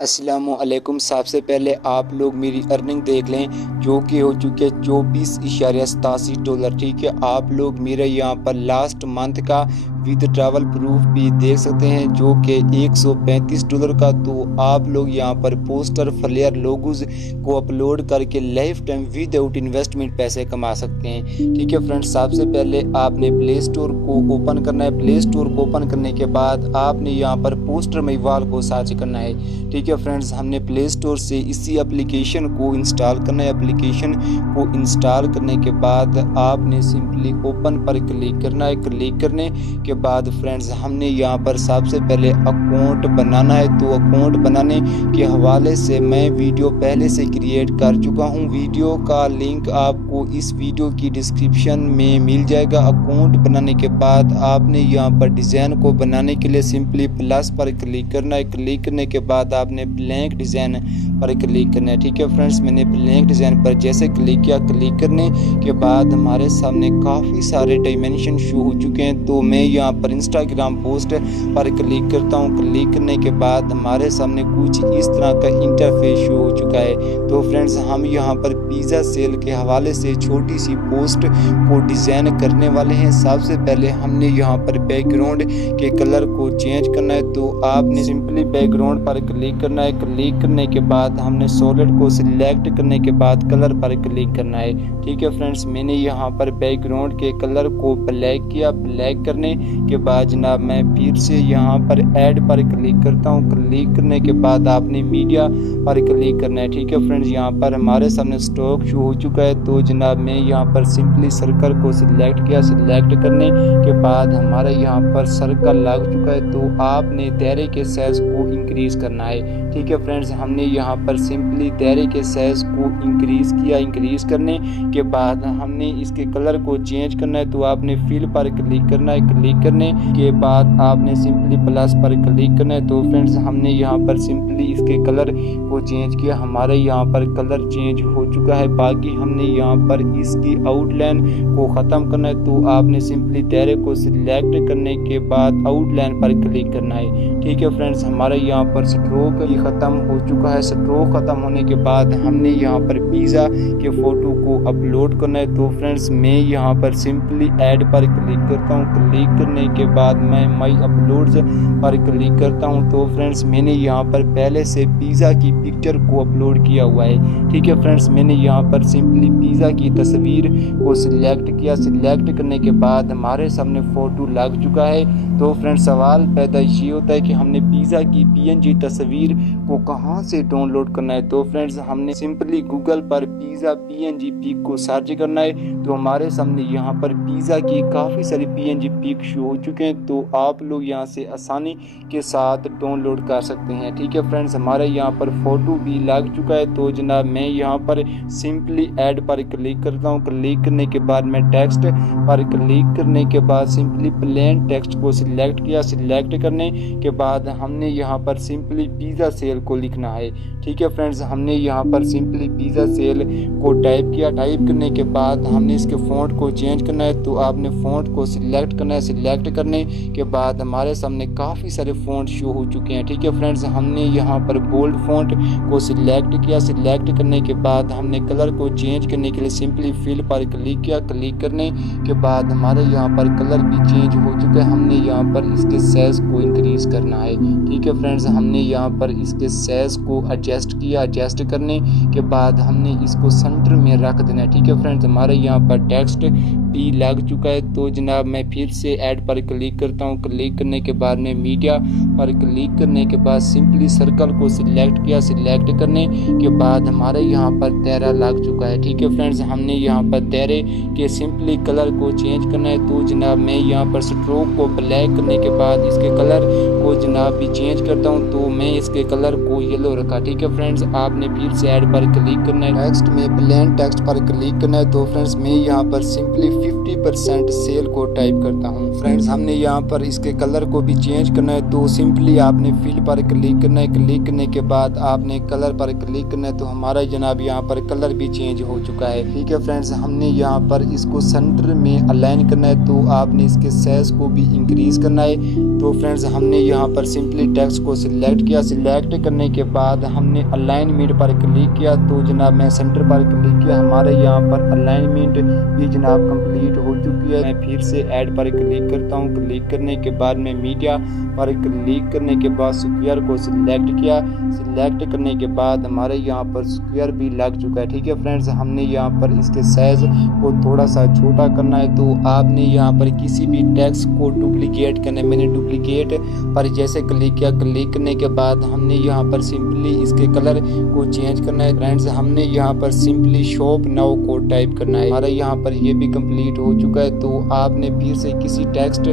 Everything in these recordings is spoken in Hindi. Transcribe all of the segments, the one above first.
अस्सलामुअलैकुम। सबसे पहले आप लोग मेरी अर्निंग देख लें जो कि हो चुकी है $24.87। ठीक है, आप लोग मेरे यहाँ पर लास्ट मंथ का विद ट्रैवल प्रूफ भी देख सकते हैं जो कि $135 का। तो आप लोग यहाँ पर पोस्टर फ्लेयर लोगोज को अपलोड करके लाइफ टाइम विदाउट इन्वेस्टमेंट पैसे कमा सकते हैं। ठीक है फ्रेंड्स, सबसे पहले आपने प्ले स्टोर को ओपन करना है। प्ले स्टोर को ओपन करने के बाद आपने यहाँ पर पोस्टर महिवाल को सर्च करना है। ठीक है फ्रेंड्स, हमने प्ले स्टोर से इसी एप्लीकेशन को इंस्टॉल करना है। एप्लीकेशन को इंस्टॉल करने के बाद आपने सिंपली ओपन पर क्लिक करना है। क्लिक करने के बाद फ्रेंड्स हमने यहाँ पर सबसे पहले अकाउंट बनाना है। तो अकाउंट बनाने के हवाले से मैं वीडियो पहले से क्रिएट कर चुका हूँ। वीडियो का लिंक आपको इस वीडियो की डिस्क्रिप्शन में मिल जाएगा। अकाउंट बनाने के बाद आपने यहाँ पर डिज़ाइन को बनाने के लिए सिंपली प्लस पर क्लिक करना है। क्लिक करने के बाद आपने ब्लैंक डिज़ाइन पर क्लिक करना है। ठीक है फ्रेंड्स, मैंने ब्लैंक डिज़ाइन पर जैसे क्लिक किया, क्लिक करने के बाद हमारे सामने काफ़ी सारे डायमेंशन शो हो चुके हैं। तो मैं यहाँ पर इंस्टाग्राम पोस्ट पर क्लिक करता हूँ। क्लिक करने के बाद हमारे सामने कुछ इस तरह का इंटरफेस शो हो चुका है। तो फ्रेंड्स हम यहाँ पर पिज़्ज़ा सेल के हवाले से छोटी सी पोस्ट को डिज़ाइन करने वाले हैं। सबसे पहले हमने यहाँ पर बैकग्राउंड के कलर को चेंज करना है। तो आपने सिंपली बैकग्राउंड पर क्लिक करना है। क्लिक करने के बाद हमने सॉलिड को सिलेक्ट करने के बाद कलर पर क्लिक करना है। ठीक है फ्रेंड्स, मैंने यहाँ पर बैकग्राउंड के कलर को ब्लैक किया। ब्लैक करने के बाद जनाब मैं फिर से यहाँ पर ऐड पर क्लिक करता हूँ। क्लिक करने के बाद आपने मीडिया पर क्लिक करना है। ठीक है फ्रेंड्स, यहाँ पर हमारे सामने स्टॉक शो हो चुका है। तो जनाब मैं यहाँ पर सिंपली सर्कल को सिलेक्ट किया। सिलेक्ट करने के बाद हमारा यहाँ पर सर्कल लग चुका है। तो आपने दायरे के साइज को इंक्रीज करना है। ठीक है फ्रेंड्स, हमने यहाँ पर सिंपली दायरे के साइज को इंक्रीज किया। इंक्रीज करने के बाद हमने इसके कलर को चेंज करना है। तो आपने फिल पर क्लिक करना है। क्लिक करने के बाद आपने सिंपली प्लस पर क्लिक करना है। तो फ्रेंड्स हमने यहाँ पर सिंपली इसके कलर को चेंज किया। हमारे यहाँ पर कलर चेंज हो चुका है। बाकी हमने यहाँ पर इसकी आउटलाइन को ख़त्म करना है। तो आपने सिंपली दायरे को सिलेक्ट करने के बाद आउटलाइन पर क्लिक करना है। ठीक है फ्रेंड्स, हमारे यहाँ पर स्ट्रोक ही ख़त्म हो चुका है। स्ट्रोक ख़त्म होने के बाद हमने यहाँ पर पिज़्ज़ा के फ़ोटो को अपलोड करना है। तो फ्रेंड्स मैं यहाँ पर सिंपली ऐड पर क्लिक करता हूँ। क्लिक करने के बाद मैं माई अपलोड्स पर क्लिक करता हूँ। तो फ्रेंड्स मैंने यहाँ पर पहले से पिज़्ज़ा की पिक्चर को अपलोड किया हुआ है। ठीक है फ्रेंड्स, मैंने यहाँ पर सिंपली पिज़्ज़ा की तस्वीर को सिलेक्ट किया। सिलेक्ट करने के बाद हमारे सामने फ़ोटो लग चुका है। तो फ्रेंड्स सवाल पैदा ये होता है कि हमने पिज़्ज़ा की PNG तस्वीर को कहाँ से डाउनलोड करना है। तो फ्रेंड्स हमने सिंपली गूगल पर पिज़्ज़ा PNG पिक को सर्च करना है। तो हमारे सामने यहाँ पर पिज़्ज़ा की काफ़ी सारी PNG पिक शो हो चुके हैं। तो आप लोग यहाँ से आसानी के साथ डाउनलोड कर सकते हैं। ठीक है फ्रेंड्स, हमारे यहाँ पर फ़ोटो भी लग चुका है। तो जनाब मैं यहाँ पर सिंपली ऐड पर क्लिक करता हूँ। क्लिक करने के बाद मैं टेक्स्ट पर क्लिक करने के बाद सिंपली प्लेन टेक्स्ट को सिलेक्ट किया। सिलेक्ट करने के बाद हमने यहाँ पर सिंपली पिज़्ज़ा सेल को लिखना है। ठीक है फ्रेंड्स, हमने यहाँ पर सिंपली पिज़्ज़ा सेल को टाइप किया। टाइप करने के बाद हमने इसके फ़ॉन्ट को चेंज करना है। तो आपने फ़ॉन्ट को सिलेक्ट करना है। सिलेक्ट करने के बाद हमारे सामने काफ़ी सारे फ़ॉन्ट शो हो चुके हैं। ठीक है फ्रेंड्स, हमने यहाँ पर बोल्ड फ़ॉन्ट को सिलेक्ट किया। सिलेक्ट करने के बाद हमने कलर को चेंज करने के लिए सिंपली फिल पर क्लिक किया। क्लिक करने के बाद हमारे यहाँ पर कलर भी चेंज हो चुका है। हमने यहाँ पर इसके साइज़ को इंक्रीज करना है। ठीक है फ्रेंड्स, हमने यहाँ पर इसके साइज़ को एडजस्ट किया। एडजस्ट करने के बाद हमने इसको सेंटर में रख देना है। ठीक है फ्रेंड्स, हमारे यहाँ पर टेक्स्ट भी लग चुका है। तो जनाब मैं फिर से ऐड पर क्लिक करता हूँ। क्लिक करने के बाद में मीडिया पर क्लिक करने के बाद सिंपली सर्कल को सिलेक्ट किया। सिलेक्ट करने के बाद हमारे यहाँ पर दायरा लग चुका है। ठीक है फ्रेंड्स, हमने यहाँ पर दायरे के सिंपली कलर को चेंज करना है। तो जनाब मैं यहाँ पर स्ट्रोक को ब्लैक करने के बाद इसके कलर को जनाब भी चेंज करता हूँ। तो मैं इसके कलर को येलो रखा। ठीक है फ्रेंड्स, आपने फिर से ऐड पर क्लिक करना है। टेक्स्ट में प्लेन टेक्स्ट पर क्लिक करना है। तो फ्रेंड्स मैं यहाँ पर सिंपली 50% सेल को टाइप करता हूँ। फ्रेंड्स हमने यहाँ पर इसके कलर को भी चेंज करना है, तो सिंपली आपने फिल पर क्लिक करना है। क्लिक करने के बाद आपने कलर पर क्लिक करना है, तो हमारा जनाब यहाँ पर कलर भी चेंज हो चुका है। ठीक है फ्रेंड्स, हमने यहाँ पर इसको सेंटर में अलाइन करना है, तो आपने इसके साइज को भी इंक्रीज करना है। तो फ्रेंड्स हमने यहाँ पर सिंपली टेक्स्ट को सिलेक्ट किया। सिलेक्ट करने के बाद हमने अलाइनमेंट पर क्लिक किया, तो जनाब मैं सेंटर पर क्लिक किया। हमारे यहाँ पर अलाइनमेंट भी जनाब कंप्लीट हो चुकी है। मैं फिर से ऐड पर क्लिक करता हूँ। क्लिक करने के बाद मैं मीडिया पर क्लिक करने के बाद स्क्वायर को सिलेक्ट किया। सिलेक्ट करने के बाद हमारे यहाँ पर स्क्वायर भी लग चुका है। ठीक है फ्रेंड्स, हमने यहाँ पर इसके साइज को थोड़ा सा छोटा करना है, तो आपने यहाँ पर किसी भी टेक्स्ट को डुप्लीकेट करना है। मैंने डुप्लीकेट पर जैसे क्लिक किया। क्लिक करने के बाद हमने यहाँ पर सिंपली इसके कलर को चेंज करना है। फ्रेंड्स हमने यहाँ पर सिंपली शॉप नाउ को टाइप करना है। हमारा यहाँ पर ये भी कंप्लीट हो चुका है, तो आपने फिर से किसी टेक्स्ट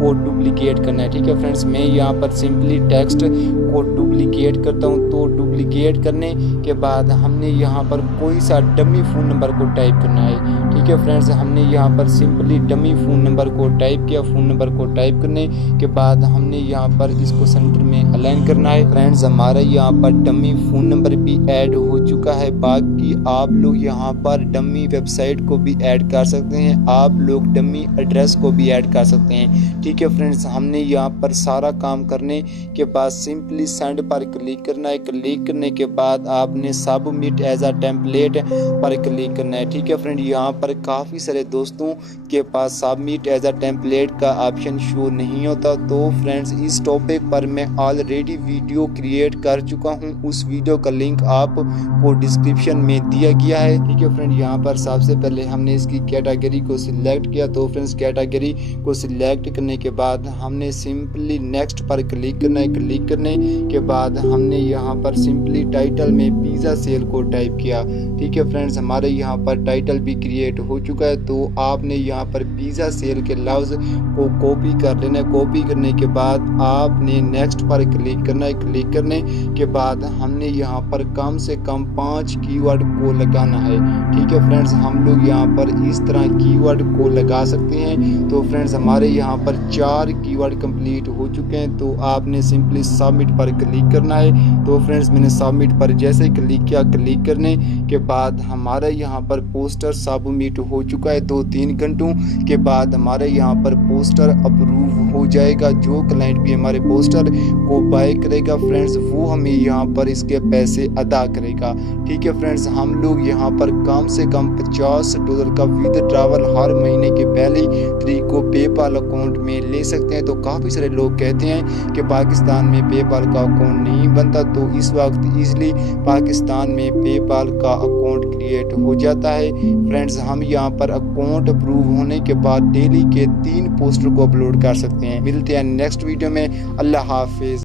को डुप्लीकेट करना है। ठीक है फ्रेंड्स, मैं यहाँ पर सिंपली टेक्स्ट को डुप्लीकेट करता हूँ। तो डुप्लीकेट करने के बाद हमने यहाँ पर कोई सा डमी फ़ोन नंबर को टाइप करना है। ठीक है फ्रेंड्स, हमने यहाँ पर सिंपली डमी फ़ोन नंबर को टाइप किया। फ़ोन नंबर को टाइप करने के बाद हमने यहाँ पर इसको सेंटर में अलाइन करना है। फ्रेंड्स हमारा यहाँ पर डमी फ़ोन नंबर भी ऐड हो चुका है। बाकी आप लोग यहाँ पर डमी वेबसाइट को भी ऐड कर सकते हैं, आप लोग डमी एड्रेस को भी ऐड कर सकते हैं। ठीक है फ्रेंड्स, हमने यहाँ पर सारा काम करने के बाद सिंपली सेंड पर क्लिक करना है। क्लिक करने के बाद आपने सबमिट एज अ टेम्पलेट पर क्लिक करना है। ठीक है फ्रेंड, यहाँ पर काफ़ी सारे दोस्तों के पास सबमिट एज अ टेम्पलेट का ऑप्शन शो नहीं होता। तो फ्रेंड्स इस टॉपिक पर मैं ऑलरेडी वीडियो क्रिएट कर चुका हूँ, उस वीडियो का लिंक आपको डिस्क्रिप्शन में दिया गया है। ठीक है फ्रेंड, यहाँ पर सबसे पहले हमने इसकी कैटेगरी को सिलेक्ट किया। तो फ्रेंड्स कैटेगरी को सिलेक्ट करने के बाद हमने सिंपली नेक्स्ट पर क्लिक करना है। क्लिक करने के बाद हमने यहाँ पर सिंपली टाइटल में पिज़्ज़ा सेल को टाइप किया। ठीक है फ्रेंड्स, हमारे यहाँ पर टाइटल भी क्रिएट हो चुका है। तो आपने यहाँ पर पिज़्ज़ा सेल के लफ्ज़ को कॉपी कर लेना है। कॉपी करने के बाद आपने नेक्स्ट पर क्लिक करना है। क्लिक करने के बाद हमने यहाँ पर कम से कम 5 कीवर्ड को लगाना है। ठीक है फ्रेंड्स, हम लोग यहाँ पर इस तरह कीवर्ड को लगा सकते हैं। तो फ्रेंड्स हमारे यहाँ पर 4 कीवर्ड कंप्लीट हो चुके हैं। तो आपने सिंपली सबमिट पर क्लिक करना है। तो फ्रेंड्स मैंने सबमिट पर जैसे क्लिक किया, क्लिक करने के बाद हमारा यहाँ पर पोस्टर सबमिट हो चुका है। 2-3 घंटों के बाद हमारे यहाँ पर पोस्टर अप्रूव हो जाएगा। जो क्लाइंट भी हमारे पोस्टर को बाय करेगा फ्रेंड्स, वो हमें यहाँ पर इसके पैसे अदा करेगा। ठीक है फ्रेंड्स, हम लोग यहाँ पर कम से कम $50 का विथड्रॉवल हर महीने की पहली तारीख को पेपाल अकाउंट में ले सकते हैं। तो काफ़ी सारे लोग कहते हैं कि पाकिस्तान में पेपाल का अकाउंट नहीं बनता, तो इस वक्त ईजिली पाकिस्तान में पेपाल का अकाउंट क्रिएट हो जाता है। फ्रेंड्स हम यहाँ पर अकाउंट अप्रूव होने के बाद डेली के 3 पोस्टर को अपलोड कर सकते हैं। मिलते हैं नेक्स्ट वीडियो में। अल्लाह हाफिज़।